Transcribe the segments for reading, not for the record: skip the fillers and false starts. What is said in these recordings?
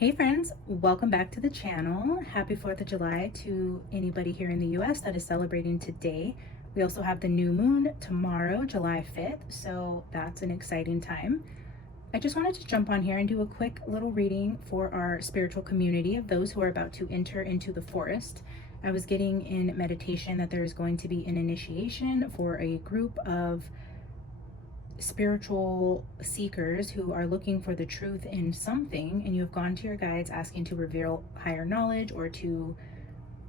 Hey friends, welcome back to the channel. Happy 4th of July to anybody here in the US that is celebrating today. We also have the new moon tomorrow, July 5th, so that's an exciting time. I just wanted to jump on here and do a quick little reading for our spiritual community of those who are about to enter into the forest. I was getting in meditation that there is going to be an initiation for a group of spiritual seekers who are looking for the truth in something, and you've gone to your guides asking to reveal higher knowledge or to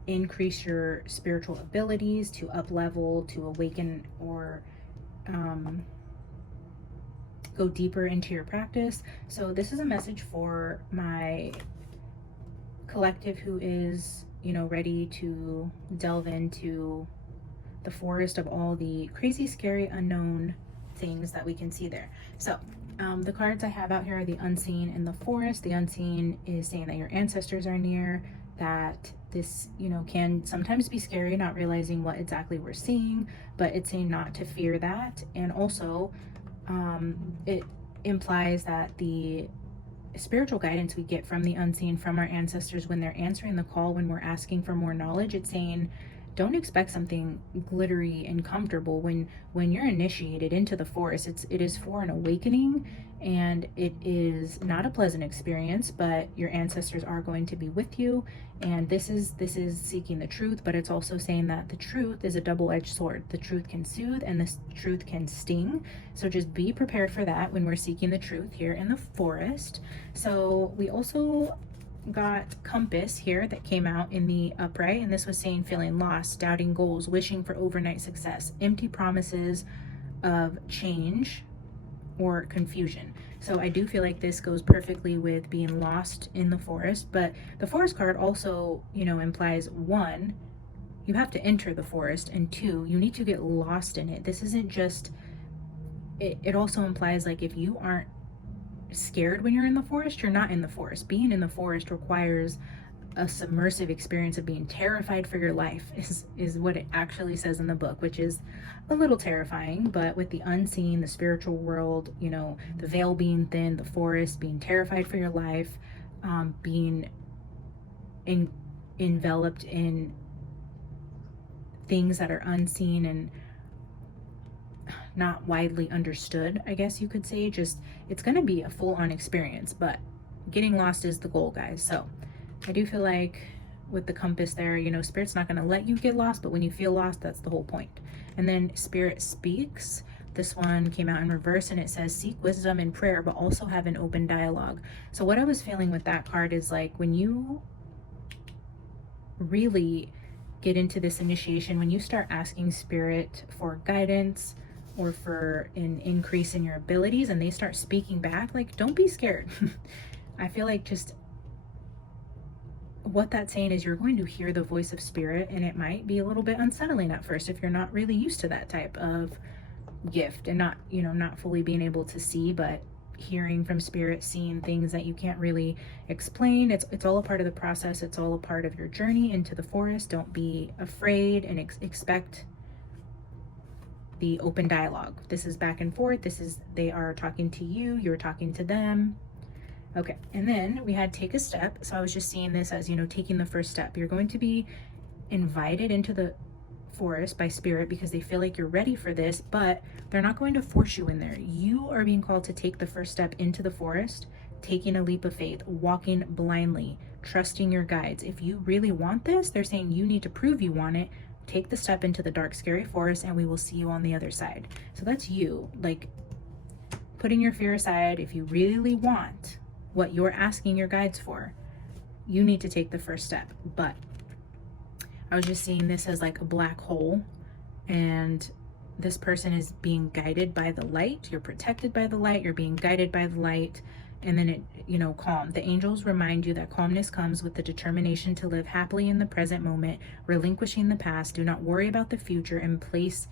increase your spiritual abilities, to up level, to awaken, or go deeper into your practice. So this is a message for my collective who is, ready to delve into the forest of all the crazy, scary, unknown things that we can see there. So the cards I have out here are the unseen and the forest. The unseen is saying that your ancestors are near, that this, can sometimes be scary, not realizing what exactly we're seeing, but it's saying not to fear that. And also it implies that the spiritual guidance we get from the unseen, from our ancestors, when they're answering the call, when we're asking for more knowledge, it's saying don't expect something glittery and comfortable. When you're initiated into the forest, it is for an awakening, and it is not a pleasant experience, but your ancestors are going to be with you. And this is seeking the truth, but it's also saying that the truth is a double-edged sword. The truth can soothe and the truth can sting. So just be prepared for that when we're seeking the truth here in the forest. So we also got compass here that came out in the upright, and this was saying feeling lost, doubting goals, wishing for overnight success, empty promises of change or confusion. So I do feel like this goes perfectly with being lost in the forest, but the forest card also, implies one, you have to enter the forest, and two, you need to get lost in it. This isn't just, it also implies like if you aren't scared when you're in the forest, you're not in the forest. Being in the forest requires a submersive experience of being terrified for your life, is what it actually says in the book, which is a little terrifying. But with the unseen, the spiritual world, the veil being thin, the forest, being terrified for your life, being enveloped in things that are unseen and not widely understood, I guess you could say. Just, it's going to be a full-on experience, but getting lost is the goal, guys. So I do feel like with the compass there, Spirit's not going to let you get lost, but when you feel lost, that's the whole point. And then Spirit speaks. This one came out in reverse, and it says seek wisdom in prayer, but also have an open dialogue. So what I was feeling with that card is like when you really get into this initiation, when you start asking Spirit for guidance or for an increase in your abilities, and they start speaking back, like, don't be scared. I feel like just what that's saying is you're going to hear the voice of Spirit, and it might be a little bit unsettling at first if you're not really used to that type of gift, and not fully being able to see, but hearing from Spirit, seeing things that you can't really explain. It's all a part of the process. It's all a part of your journey into the forest. Don't be afraid, and expect the open dialogue. This is back and forth. They are talking to you, you're talking to them. Okay, and then we had take a step. So I was just seeing this as, taking the first step. You're going to be invited into the forest by Spirit because they feel like you're ready for this, but they're not going to force you in there. You are being called to take the first step into the forest, taking a leap of faith, walking blindly, trusting your guides. If you really want this, they're saying you need to prove you want it. Take the step into the dark, scary forest, and we will see you on the other side. So that's you, like, putting your fear aside. If you really want what you're asking your guides for, you need to take the first step. But I was just seeing this as like a black hole, and this person is being guided by the light. You're protected by the light. You're being guided by the light. And then it, calm. The angels remind you that calmness comes with the determination to live happily in the present moment, relinquishing the past. Do not worry about the future, and place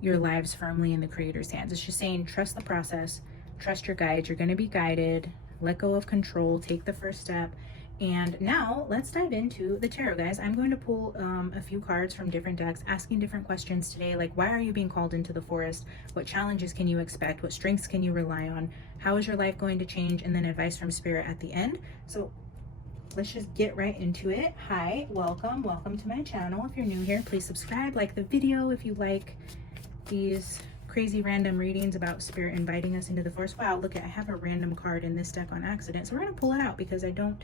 your lives firmly in the Creator's hands. It's just saying, trust the process, trust your guides. You're going to be guided. Let go of control. Take the first step. And now let's dive into the tarot, guys. I'm going to pull a few cards from different decks, asking different questions today, like why are you being called into the forest? What challenges can you expect? What strengths can you rely on? How is your life going to change? And then advice from spirit at the end. So let's just get right into it. Hi, welcome to my channel. If you're new here, please subscribe, like the video if you like these crazy random readings about spirit inviting us into the forest. Wow, look, I have a random card in this deck on accident, so we're gonna pull it out because I don't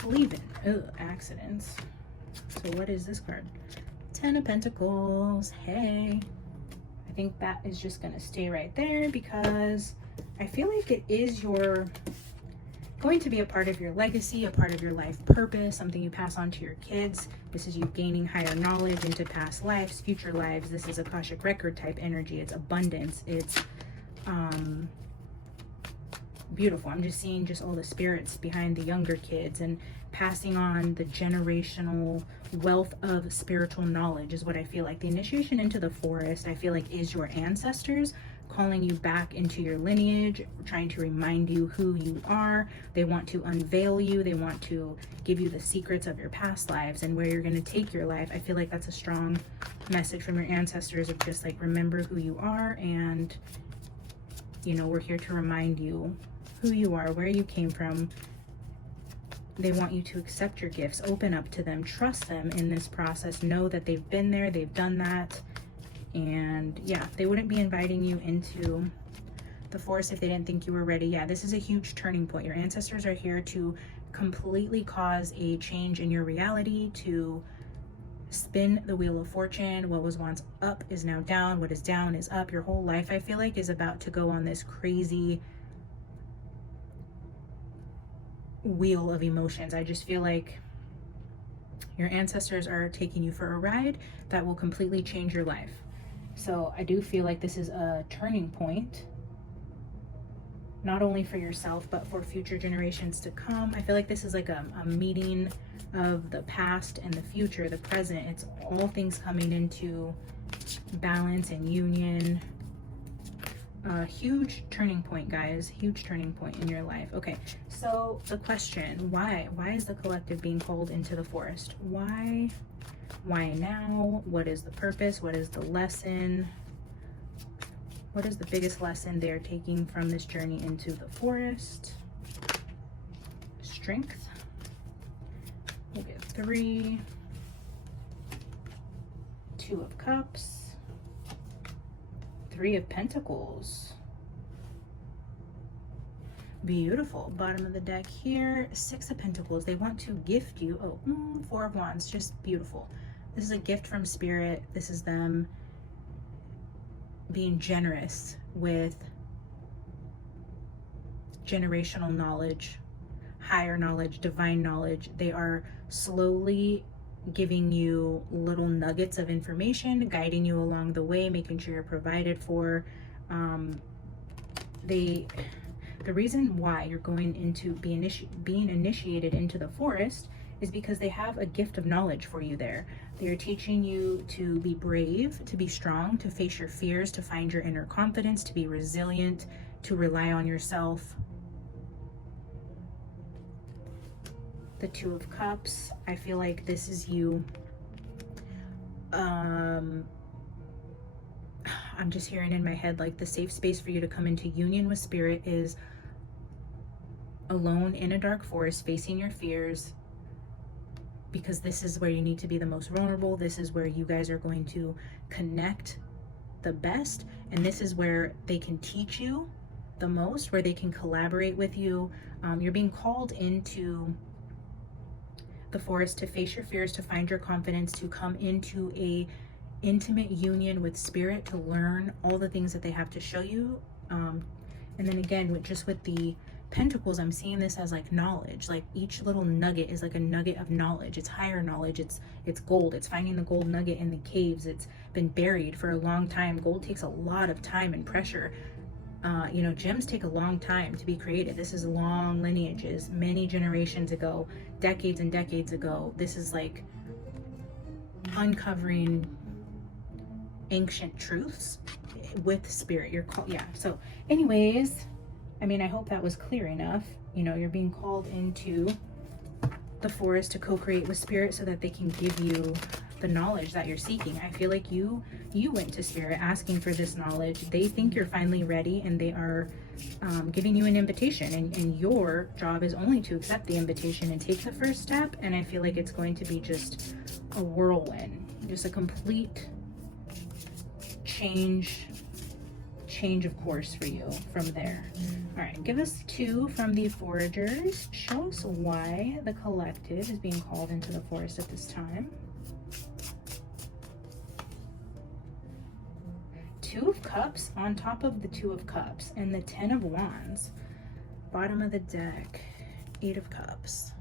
believe in accidents. So what is this card? 10 of Pentacles. Hey, I think that is just gonna stay right there because I feel like it is going to be a part of your legacy, a part of your life purpose, something you pass on to your kids. This is you gaining higher knowledge into past lives, future lives. This is Akashic record type energy. It's abundance. It's beautiful. I'm just seeing just all the spirits behind the younger kids and passing on the generational wealth of spiritual knowledge is what I feel like. The initiation into the forest, I feel like, is your ancestors calling you back into your lineage, trying to remind you who you are. They want to unveil you. They want to give you the secrets of your past lives and where you're going to take your life. I feel like that's a strong message from your ancestors of just like, remember who you are, and you know, we're here to remind you who you are, where you came from. They want you to accept your gifts, open up to them, trust them in this process, know that they've been there, they've done that. And yeah, they wouldn't be inviting you into the forest if they didn't think you were ready. Yeah, this is a huge turning point. Your ancestors are here to completely cause a change in your reality, to spin the wheel of fortune. What was once up is now down. What is down is up. Your whole life, I feel like, is about to go on this crazy wheel of emotions. I just feel like your ancestors are taking you for a ride that will completely change your life. So I do feel like this is a turning point, not only for yourself, but for future generations to come. I feel like this is like a meeting of the past and the future, the present. It's all things coming into balance and union. A huge turning point, guys. Huge turning point in your life. Okay, so the question, why is the collective being called into the forest? Why now? What is the purpose? What is the lesson? What is the biggest lesson they're taking from this journey into the forest? Strength. We'll get 3. 2 of Cups. 3 of Pentacles. Beautiful. Bottom of the deck here, 6 of Pentacles. They want to gift you. 4 of Wands. Just beautiful. This is a gift from spirit. This is them being generous with generational knowledge, higher knowledge, divine knowledge. They are slowly giving you little nuggets of information, guiding you along the way, making sure you're provided for. The reason why you're going into being initiated into the forest is because they have a gift of knowledge for you there. They are teaching you to be brave, to be strong, to face your fears, to find your inner confidence, to be resilient, to rely on yourself. The 2 of Cups, I feel like this is you. I'm just hearing in my head, like, the safe space for you to come into union with spirit is alone in a dark forest, facing your fears, because this is where you need to be the most vulnerable. This is where you guys are going to connect the best, and this is where they can teach you the most, where they can collaborate with you. You're being called into the forest to face your fears, to find your confidence, to come into a intimate union with spirit, to learn all the things that they have to show you. And then again, with the Pentacles, I'm seeing this as like knowledge. Like each little nugget is like a nugget of knowledge. It's higher knowledge. It's gold. It's finding the gold nugget in the caves. It's been buried for a long time. Gold takes a lot of time and pressure. You know, gems take a long time to be created. This is long lineages, many generations ago, decades and decades ago. This is like uncovering ancient truths with spirit. You're called, yeah. So anyways, I mean, I hope that was clear enough. You know, you're being called into the forest to co-create with spirit so that they can give you the knowledge that you're seeking. I feel like you went to spirit asking for this knowledge. They think you're finally ready, and they are giving you an invitation, and your job is only to accept the invitation and take the first step. And I feel like it's going to be just a whirlwind, just a complete change of course for you from there. All right, give us 2 from the foragers. Show us why the collective is being called into the forest at this time. 2 of Cups on top of the 2 of Cups, and the 10 of Wands. Bottom of the deck, 8 of Cups.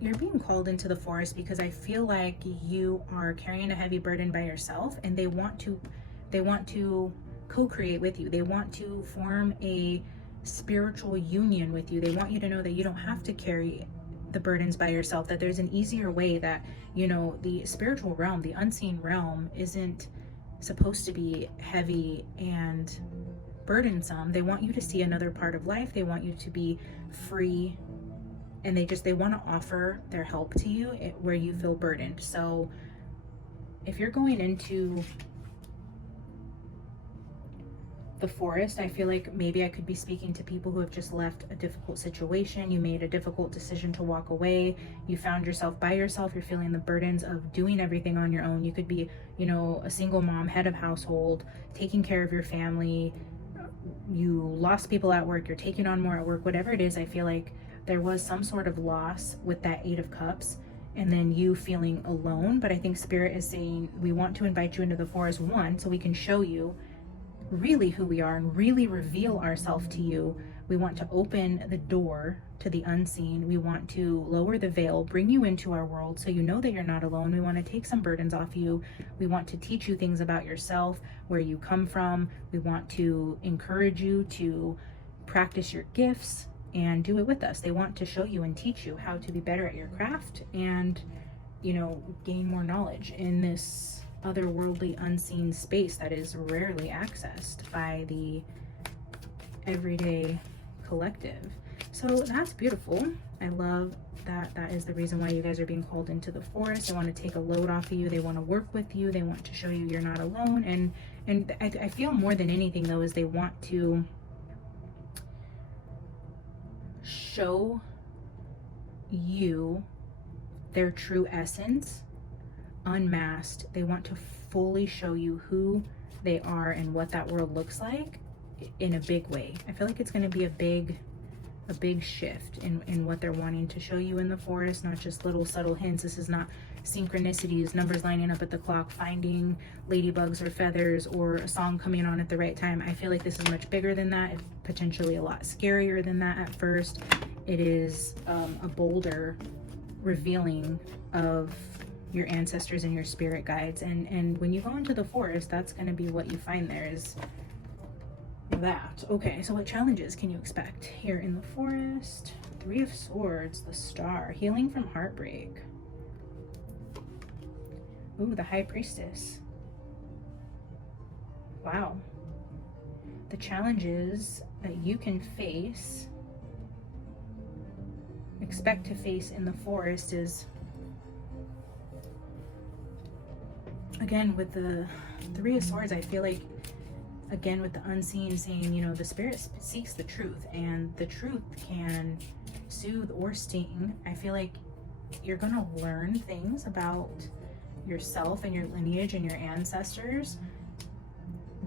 You're being called into the forest because I feel like you are carrying a heavy burden by yourself, and they want to co-create with you. They want to form a spiritual union with you. They want you to know that you don't have to carry the burdens by yourself, that there's an easier way, that, you know, the spiritual realm, the unseen realm, isn't supposed to be heavy and burdensome. They want you to see another part of life. They want you to be free, and they want to offer their help to you where you feel burdened. So if you're going into the forest, I feel like maybe I could be speaking to people who have just left a difficult situation. You made a difficult decision to walk away. You found yourself by yourself. You're feeling the burdens of doing everything on your own. You could be, you know, a single mom, head of household, taking care of your family. You lost people at work. You're taking on more at work. Whatever it is, I feel like there was some sort of loss with that 8 of Cups, and then you feeling alone. But I think Spirit is saying, we want to invite you into the forest, 1, so we can show you really who we are and really reveal ourselves to you. We want to open the door to the unseen. We want to lower the veil, bring you into our world so you know that you're not alone. We want to take some burdens off you. We want to teach you things about yourself, where you come from. We want to encourage you to practice your gifts and do it with us. They want to show you and teach you how to be better at your craft and, you know, gain more knowledge in this otherworldly, unseen space that is rarely accessed by the everyday collective. So that's beautiful. I love that. That is the reason why you guys are being called into the forest. They want to take a load off of you. They want to work with you. They want to show you you're not alone. And I feel more than anything though is they want to show you their true essence unmasked. They want to fully show you who they are and what that world looks like in a big way. I feel like it's going to be a big shift in what they're wanting to show you in the forest, not just little subtle hints. This is not synchronicities, numbers lining up at the clock, finding ladybugs or feathers, or a song coming on at the right time. I feel like this is much bigger than that. It's potentially a lot scarier than that at first. It is a bolder revealing of your ancestors and your spirit guides. And when you go into the forest, that's going to be what you find there, is that. Okay, so what challenges can you expect here in the forest? 3 of Swords, the Star, healing from heartbreak. Ooh, the High Priestess. Wow. The challenges that you can expect to face in the forest is, again, with the 3 of Swords, I feel like, again, with the unseen, saying, you know, the spirit seeks the truth, and the truth can soothe or sting. I feel like you're gonna learn things about yourself and your lineage and your ancestors,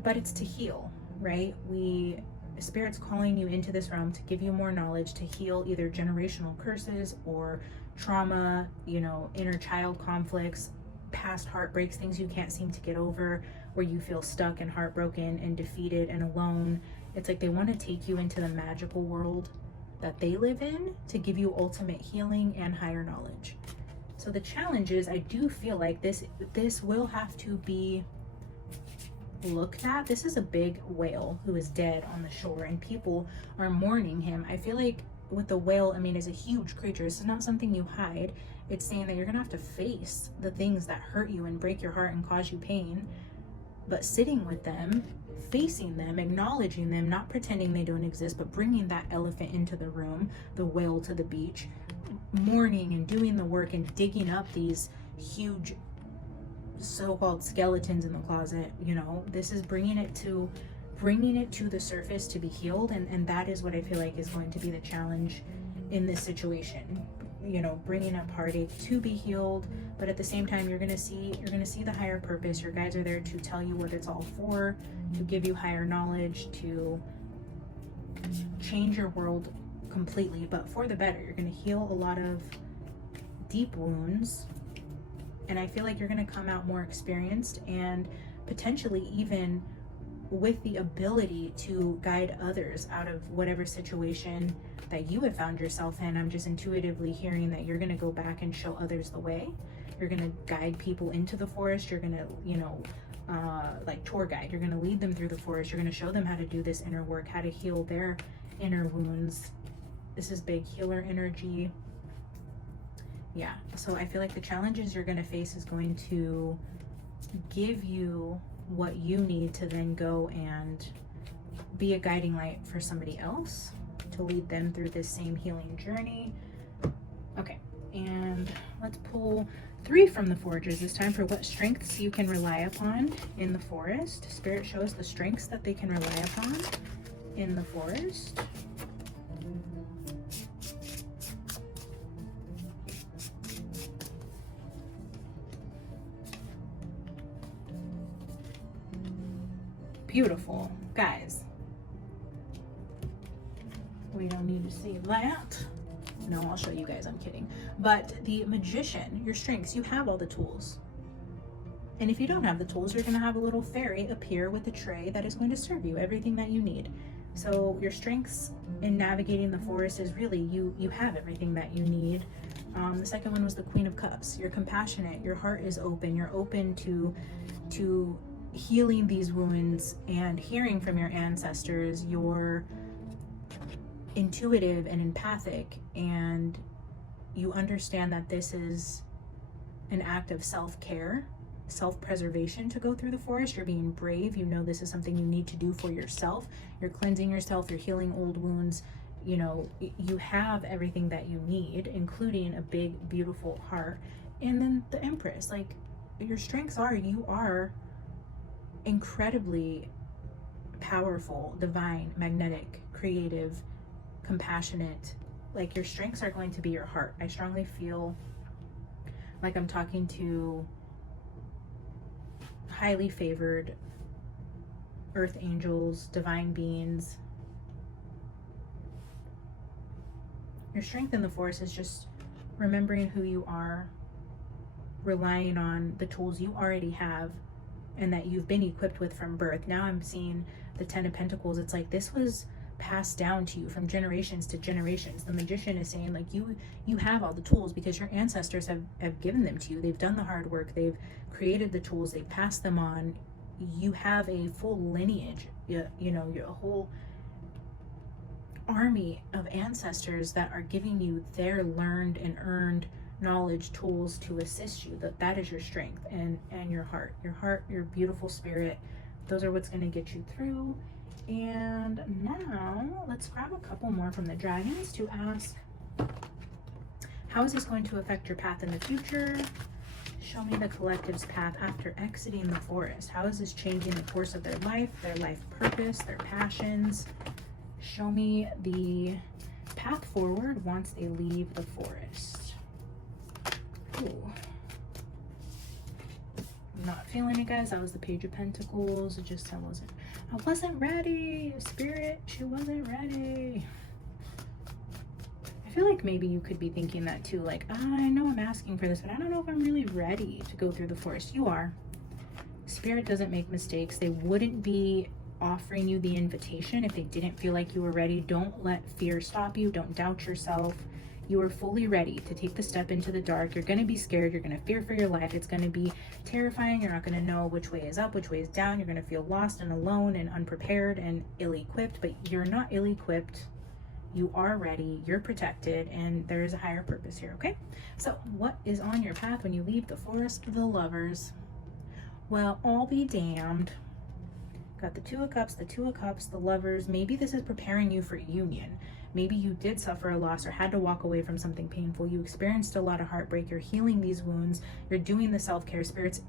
but it's to heal, right? Spirit's calling you into this realm to give you more knowledge, to heal either generational curses or trauma, you know, inner child conflicts, past heartbreaks, things you can't seem to get over, where you feel stuck and heartbroken and defeated and alone. It's like they want to take you into the magical world that they live in to give you ultimate healing and higher knowledge. So the challenge is, I do feel like this will have to be looked at. This is a big whale who is dead on the shore, and people are mourning him. I feel like with the whale, I mean, it's a huge creature. This is not something you hide. It's saying that you're gonna have to face the things that hurt you and break your heart and cause you pain. but sitting with them, facing them, acknowledging them, not pretending they don't exist, but bringing that elephant into the room, the whale to the beach, mourning and doing the work and digging up these huge so-called skeletons in the closet. You know, this is bringing it to the surface to be healed, and that is what I feel like is going to be the challenge in this situation. You know, bringing up heartache to be healed, but at the same time you're gonna see the higher purpose. Your guides are there to tell you what it's all for, to give you higher knowledge, to change your world completely, but for the better. You're gonna heal a lot of deep wounds, and I feel like you're gonna come out more experienced and potentially even with the ability to guide others out of whatever situation that you have found yourself in. I'm just intuitively hearing that you're going to go back and show others the way. You're going to guide people into the forest. You're going to, you know, like tour guide. You're going to lead them through the forest. You're going to show them how to do this inner work, how to heal their inner wounds. This is big healer energy. Yeah, so I feel like the challenges you're going to face is going to give you what you need to then go and be a guiding light for somebody else, to lead them through this same healing journey. Okay, and let's pull 3 from the foragers this time for what strengths you can rely upon in the forest. Spirit, show us the strengths that they can rely upon in the forest. Beautiful. Guys, we don't need to see that. No, I'll show you guys, I'm kidding. But the magician, your strengths, you have all the tools. And if you don't have the tools, you're going to have a little fairy appear with a tray that is going to serve you everything that you need. So your strengths in navigating the forest is really you have everything that you need. The second one was the Queen of Cups. You're compassionate, your heart is open, you're open to healing these wounds and hearing from your ancestors. You're intuitive and empathic, and you understand that this is an act of self-care, self-preservation to go through the forest. You're being brave. You know this is something you need to do for yourself. You're cleansing yourself, you're healing old wounds. You know, you have everything that you need, including a big, beautiful heart. And then the Empress, like, your strengths are, you are incredibly powerful, divine, magnetic, creative, compassionate. Like, your strengths are going to be your heart. I strongly feel like I'm talking to highly favored earth angels, divine beings. Your strength in the force is just remembering who you are, relying on the tools you already have and that you've been equipped with from birth. Now I'm seeing the 10 of Pentacles. It's like this was passed down to you from generations to generations. The magician is saying, like, you have all the tools because your ancestors have given them to you. They've done the hard work. They've created the tools. They've passed them on. You have a full lineage, you know, a whole army of ancestors that are giving you their learned and earned knowledge, tools to assist you. That is your strength, and your heart, your beautiful spirit. Those are what's going to get you through. And now let's grab a couple more from the dragons to ask, how is this going to affect your path in the future? Show me the collective's path after exiting the forest. How is this changing the course of their life purpose, their passions? Show me the path forward once they leave the forest. Ooh. I'm not feeling it, guys. That was the Page of Pentacles. It just, I wasn't ready. Spirit, she wasn't ready. I feel like maybe you could be thinking that too. Like, I know I'm asking for this, but I don't know if I'm really ready to go through the forest. You are. Spirit doesn't make mistakes. They wouldn't be offering you the invitation if they didn't feel like you were ready. Don't let fear stop you. Don't doubt yourself. You are fully ready to take the step into the dark. You're going to be scared. You're going to fear for your life. It's going to be terrifying. You're not going to know which way is up, which way is down. You're going to feel lost and alone and unprepared and ill-equipped, but you're not ill-equipped. You are ready, you're protected, and there is a higher purpose here, okay? So what is on your path when you leave the forest? The Lovers. Well, I'll be damned. Got the Two of Cups, the Two of Cups, the Lovers. Maybe this is preparing you for union. Maybe you did suffer a loss or had to walk away from something painful. You experienced a lot of heartbreak. You're healing these wounds. You're doing the self-care. Spirit's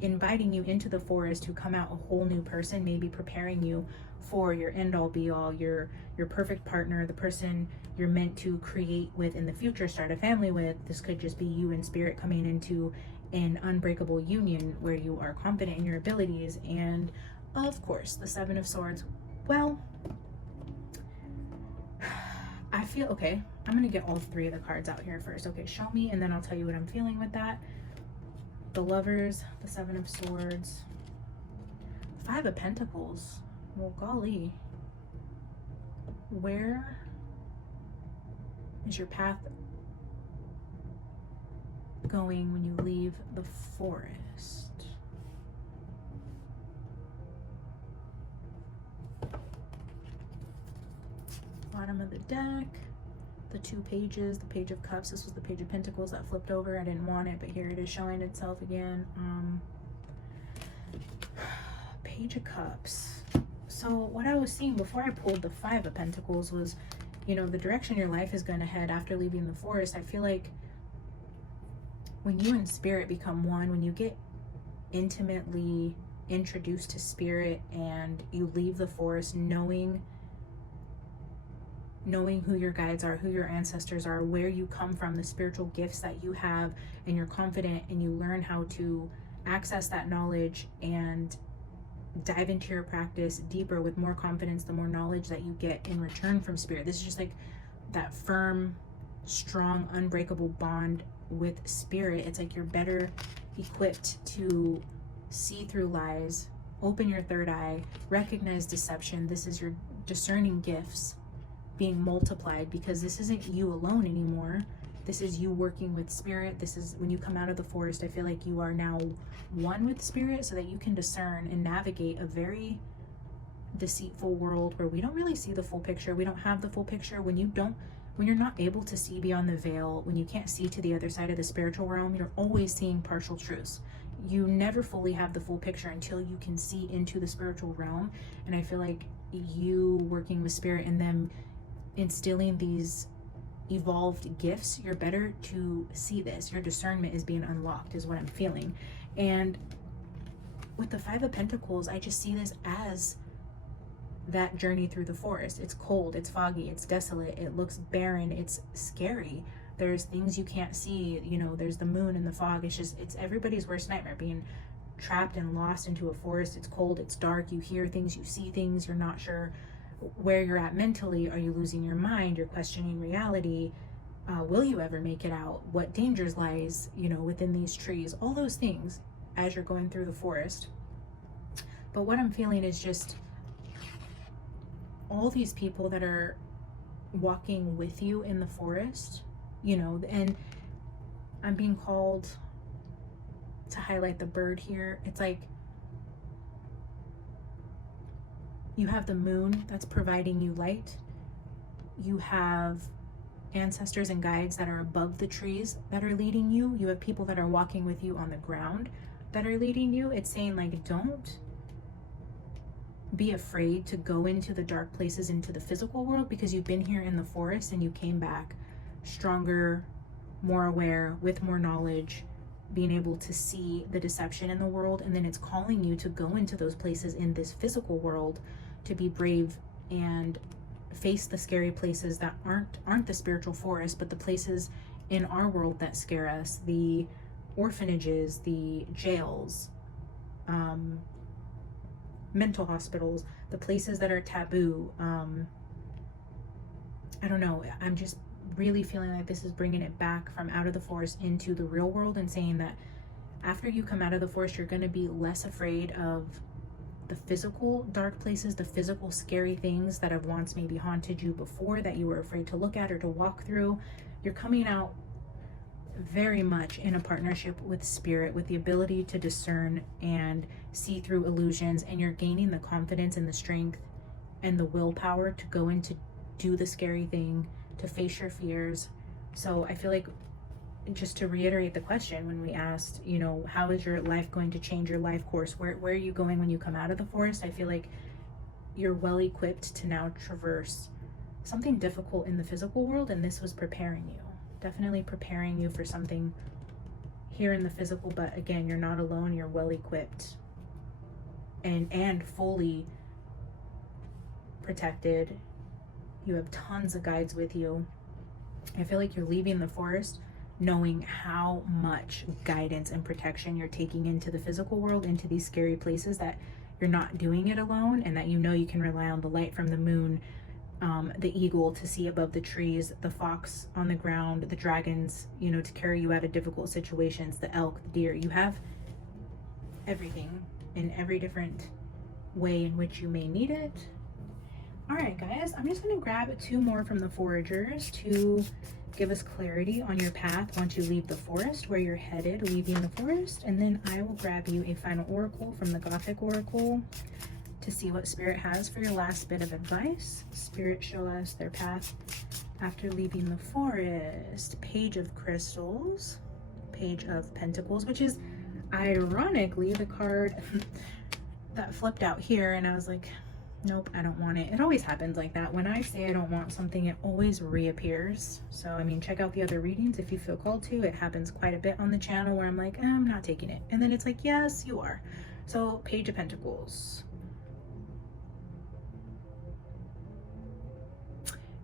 inviting you into the forest to come out a whole new person, maybe preparing you for your end-all be-all, your perfect partner, the person you're meant to create with in the future, start a family with. This could just be you and Spirit coming into an unbreakable union where you are confident in your abilities. And of course, the Seven of Swords. Well, I feel, okay, I'm going to get all three of the cards out here first. Okay, show me, and then I'll tell you what I'm feeling with that. The Lovers, the Seven of Swords, Five of Pentacles. Well, golly. Where is your path going when you leave the forest? Bottom of the deck, the two pages, the Page of Cups. This was the Page of Pentacles that flipped over. I didn't want it, but here it is showing itself again. Page of Cups. So what I was seeing before I pulled the Five of Pentacles was, you know, the direction your life is going to head after leaving the forest. I feel like when you and Spirit become one, when you get intimately introduced to Spirit and you leave the forest knowing who your guides are, who your ancestors are, where you come from, the spiritual gifts that you have, and you're confident and you learn how to access that knowledge and dive into your practice deeper with more confidence, the more knowledge that you get in return from Spirit. This is just like that firm, strong, unbreakable bond with Spirit. It's like you're better equipped to see through lies, open your third eye, recognize deception. This is your discerning gifts being multiplied, because this isn't you alone anymore. This is you working with Spirit. This is when you come out of the forest, I feel like you are now one with Spirit, so that you can discern and navigate a very deceitful world where we don't really see the full picture. We don't have the full picture. When you're not able to see beyond the veil, when you can't see to the other side of the spiritual realm, you're always seeing partial truths. You never fully have the full picture until you can see into the spiritual realm. And I feel like you working with Spirit and them instilling these evolved gifts, you're better to see this. Your discernment is being unlocked, is what I'm feeling. And with the Five of Pentacles, I just see this as that journey through the forest. It's cold, it's foggy, it's desolate, it looks barren, it's scary. There's things you can't see, you know, there's the moon and the fog. It's everybody's worst nightmare, being trapped and lost into a forest. It's cold, it's dark, you hear things, you see things, you're not sure where you're at mentally. Are you losing your mind? You're questioning reality. Will you ever make it out? What dangers lies, you know, within these trees? All those things as you're going through the forest. But what I'm feeling is just all these people that are walking with you in the forest, you know, and I'm being called to highlight the bird here. It's like you have the moon that's providing you light. You have ancestors and guides that are above the trees that are leading you. You have people that are walking with you on the ground that are leading you. It's saying, like, don't be afraid to go into the dark places, into the physical world, because you've been here in the forest and you came back stronger, more aware, with more knowledge, being able to see the deception in the world. And then it's calling you to go into those places in this physical world, to be brave and face the scary places that aren't the spiritual forest, but the places in our world that scare us, the orphanages, the jails, mental hospitals, the places that are taboo. I don't know, I'm just really feeling like this is bringing it back from out of the forest into the real world, and saying that after you come out of the forest, you're going to be less afraid of the physical dark places, the physical scary things that have once maybe haunted you before, that you were afraid to look at or to walk through. You're coming out very much in a partnership with Spirit, with the ability to discern and see through illusions, and you're gaining the confidence and the strength and the willpower to go in to do the scary thing, to face your fears. So I feel like just to reiterate the question when we asked, you know, how is your life going to change, your life course? Where are you going when you come out of the forest? I feel like you're well equipped to now traverse something difficult in the physical world, and this was preparing you. Definitely preparing you for something here in the physical, but again, you're not alone, you're well equipped and fully protected. You have tons of guides with you. I feel like you're leaving the forest knowing how much guidance and protection you're taking into the physical world, into these scary places, that you're not doing it alone, and that you know you can rely on the light from the moon, the eagle to see above the trees, the fox on the ground, the dragons, you know, to carry you out of difficult situations, the elk, the deer. You have everything in every different way in which you may need it. All right, guys, I'm just going to grab 2 more from the foragers to give us clarity on your path once you leave the forest, where you're headed leaving the forest. And then I will grab you a final oracle from the Gothic Oracle to see what Spirit has for your last bit of advice. Spirit, show us their path after leaving the forest. Page of Crystals, Page of Pentacles, which is ironically the card that flipped out here, and I was like, nope, I don't want it. It always happens like that. When I say I don't want something, it always reappears. So, I mean, check out the other readings if you feel called to. It happens quite a bit on the channel where I'm like, I'm not taking it. And then it's like, yes, you are. So, Page of Pentacles.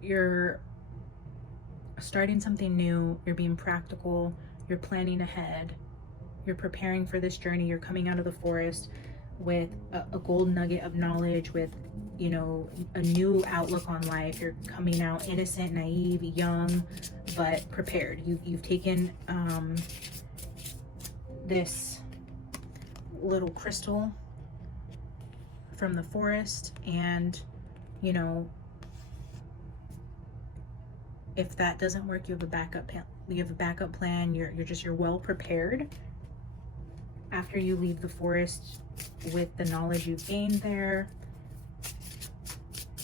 You're starting something new. You're being practical. You're planning ahead. You're preparing for this journey. You're coming out of the forest with a gold nugget of knowledge, with, you know, a new outlook on life. You're coming out innocent, naive, young, but prepared. You've taken this little crystal from the forest, and, you know, if that doesn't work, you have a backup plan. You have a backup plan. You're well prepared after you leave the forest with the knowledge you've gained there.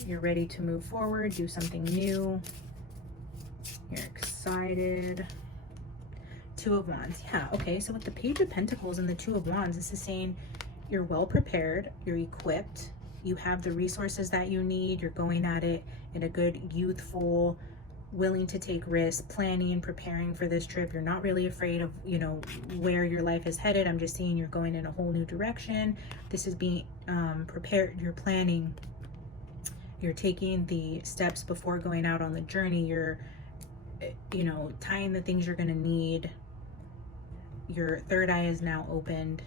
You're ready to move forward, do something new. You're excited. 2 of Wands. Yeah, okay, so with the Page of Pentacles and the 2 of Wands, this is saying you're well prepared, you're equipped, you have the resources that you need, you're going at it in a good, youthful, willing to take risks, planning and preparing for this trip. You're not really afraid of, you know, where your life is headed. I'm just seeing you're going in a whole new direction. This is being prepared. You're planning. You're taking the steps before going out on the journey. You're, you know, tying the things you're going to need. Your third eye is now opened.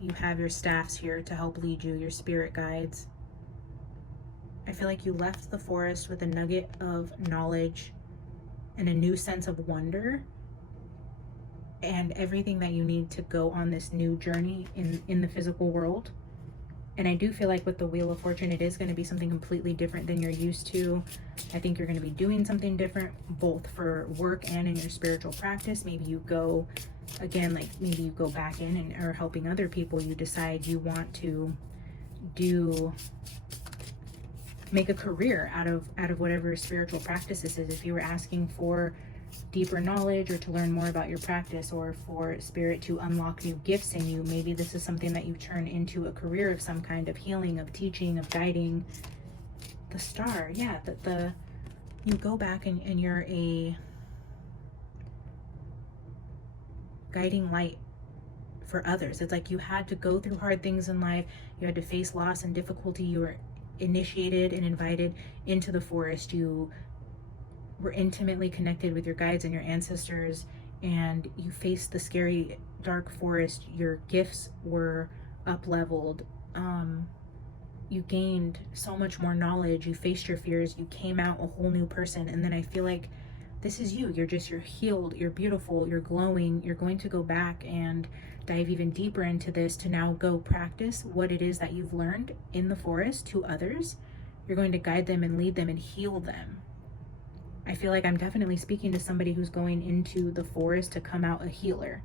You have your staffs here to help lead you, your spirit guides. I feel like you left the forest with a nugget of knowledge and a new sense of wonder and everything that you need to go on this new journey in the physical world. And I do feel like with the Wheel of Fortune, it is going to be something completely different than you're used to. I think you're going to be doing something different, both for work and in your spiritual practice. Maybe you go, again, like maybe you go back in and are helping other people. You decide you want to make a career out of whatever spiritual practice this is. If you were asking for deeper knowledge or to learn more about your practice, or for Spirit to unlock new gifts in you, maybe this is something that you turn into a career of some kind, of healing, of teaching, of guiding. The Star, yeah, you go back and you're a guiding light for others. It's like you had to go through hard things in life. You had to face loss and difficulty. You were initiated and invited into the forest. You were intimately connected with your guides and your ancestors, and you faced the scary dark forest. Your gifts were up leveled. You gained so much more knowledge. You faced your fears. You came out a whole new person. And then I feel like this is you. You're healed. You're beautiful. You're glowing. You're going to go back and dive even deeper into this to now go practice what it is that you've learned in the forest to others. You're going to guide them and lead them and heal them. I feel like I'm definitely speaking to somebody who's going into the forest to come out a healer,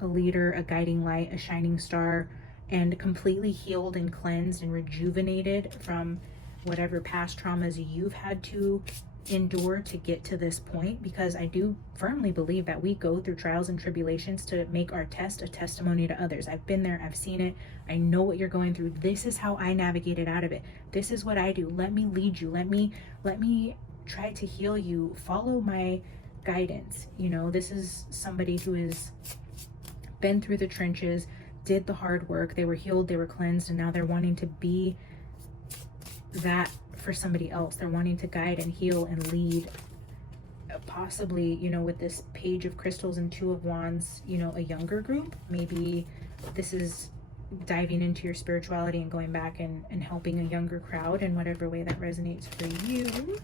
a leader, a guiding light, a shining star, and completely healed and cleansed and rejuvenated from whatever past traumas you've had to endure to get to this point, because I do firmly believe that we go through trials and tribulations to make our test a testimony to others. I've been there, I've seen it, I know what you're going through. This is how I navigated out of it. This is what I do. Let me lead you. Let me try to heal you. Follow my guidance. You know, this is somebody who has been through the trenches, did the hard work, they were healed, they were cleansed, and now they're wanting to be that for somebody else. They're wanting to guide and heal and lead, possibly, you know, with this Page of Crystals and Two of Wands, you know, a younger group. Maybe this is diving into your spirituality and going back and helping a younger crowd in whatever way that resonates for you.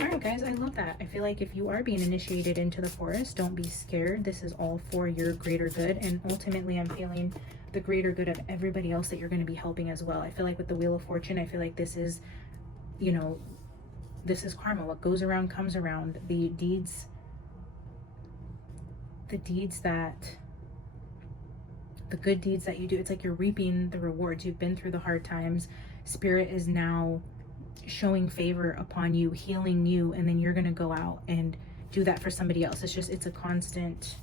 All right, guys, I love that. I feel like if you are being initiated into the forest, don't be scared. This is all for your greater good, and ultimately I'm feeling the greater good of everybody else that you're going to be helping as well. I feel like with the Wheel of Fortune, I feel like this is, you know, this is karma. What goes around comes around. The deeds that, the good deeds that you do, it's like you're reaping the rewards. You've been through the hard times. Spirit is now showing favor upon you, healing you, and then you're going to go out and do that for somebody else. It's just, it's a constant,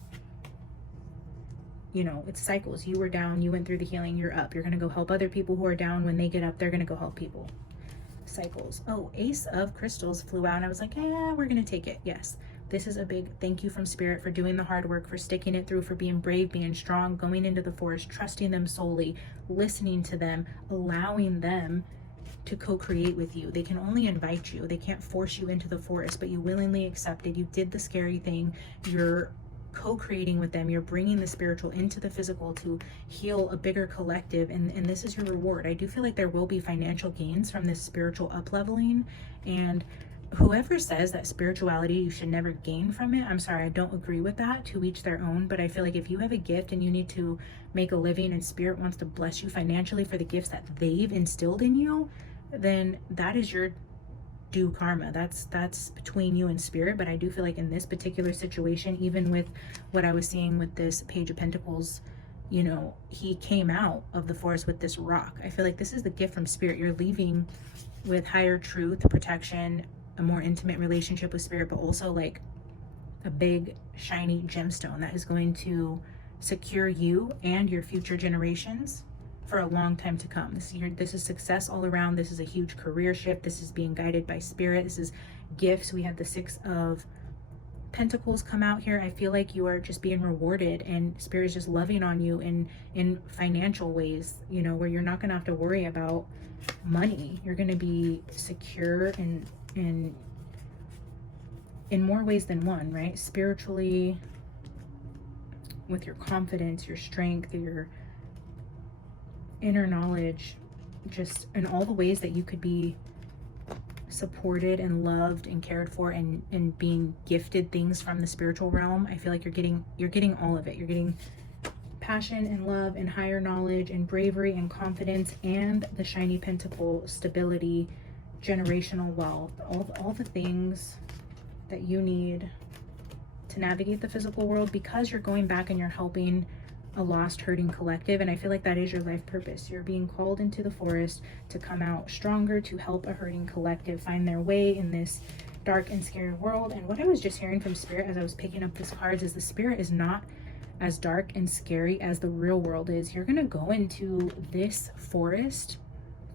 you know, it's cycles. You were down, you went through the healing, you're up. You're going to go help other people who are down. When they get up, they're going to go help people. Cycles. Oh, Ace of Crystals flew out, and I was like, yeah, we're going to take it. Yes. This is a big thank you from Spirit for doing the hard work, for sticking it through, for being brave, being strong, going into the forest, trusting them solely, listening to them, allowing them to co-create with you. They can only invite you. They can't force you into the forest, but you willingly accepted. You did the scary thing. You're co-creating with them. You're bringing the spiritual into the physical to heal a bigger collective, and this is your reward. I do feel like there will be financial gains from this spiritual up-leveling, and whoever says that spirituality, you should never gain from it, I'm sorry, I don't agree with that. To each their own. But I feel like if you have a gift and you need to make a living, and Spirit wants to bless you financially for the gifts that they've instilled in you, then that is your due karma. That's between you and Spirit. But I do feel like in this particular situation, even with what I was seeing with this Page of Pentacles, you know, he came out of the forest with this rock. I feel like this is the gift from Spirit. You're leaving with higher truth, protection, a more intimate relationship with Spirit, but also like a big shiny gemstone that is going to secure you and your future generations for a long time to come. This is success all around. This is a huge career shift. This is being guided by Spirit. This is gifts. We have the Six of Pentacles come out here. I feel like you are just being rewarded, and Spirit is just loving on you in financial ways, you know, where you're not going to have to worry about money. You're going to be secure in more ways than one, right? Spiritually, with your confidence, your strength, your inner knowledge, just in all the ways that you could be supported and loved and cared for, and being gifted things from the spiritual realm. I feel like you're getting all of it. You're getting passion and love and higher knowledge and bravery and confidence, and the shiny pentacle, stability, generational wealth, all the things that you need to navigate the physical world, because you're going back and you're helping a lost, hurting collective. And I feel like that is your life purpose. You're being called into the forest to come out stronger, to help a hurting collective find their way in this dark and scary world. And what I was just hearing from Spirit as I was picking up these cards is the Spirit is not as dark and scary as the real world is. You're gonna go into this forest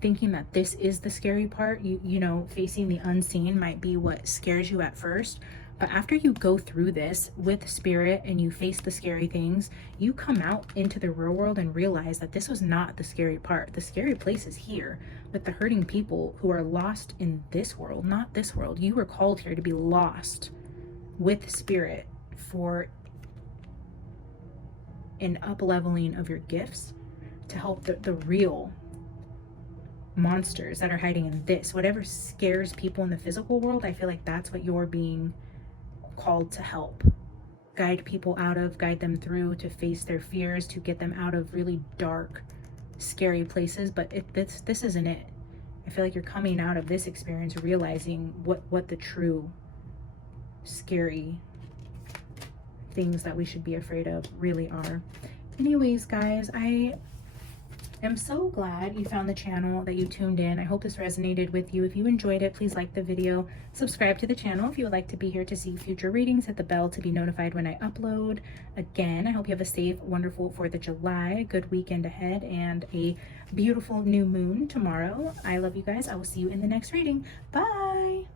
thinking that this is the scary part. You know, facing the unseen might be what scares you at first, but after you go through this with Spirit and you face the scary things, you come out into the real world and realize that this was not the scary part. The scary place is here with the hurting people who are lost in this world, not this world. You were called here to be lost with Spirit for an up-leveling of your gifts, to help the real monsters that are hiding in this. Whatever scares people in the physical world, I feel like that's what you're being called to help. Guide people out of, guide them through, to face their fears, to get them out of really dark, scary places. But this isn't it. I feel like you're coming out of this experience realizing what the true scary things that we should be afraid of really are. Anyways, guys, I I'm so glad you found the channel, that you tuned in. I hope this resonated with you. If you enjoyed it, please like the video, subscribe to the channel if you would like to be here to see future readings, hit the bell to be notified when I upload. Again, I hope you have a safe, wonderful 4th of July, good weekend ahead, and a beautiful new moon tomorrow. I love you guys. I will see you in the next reading. Bye!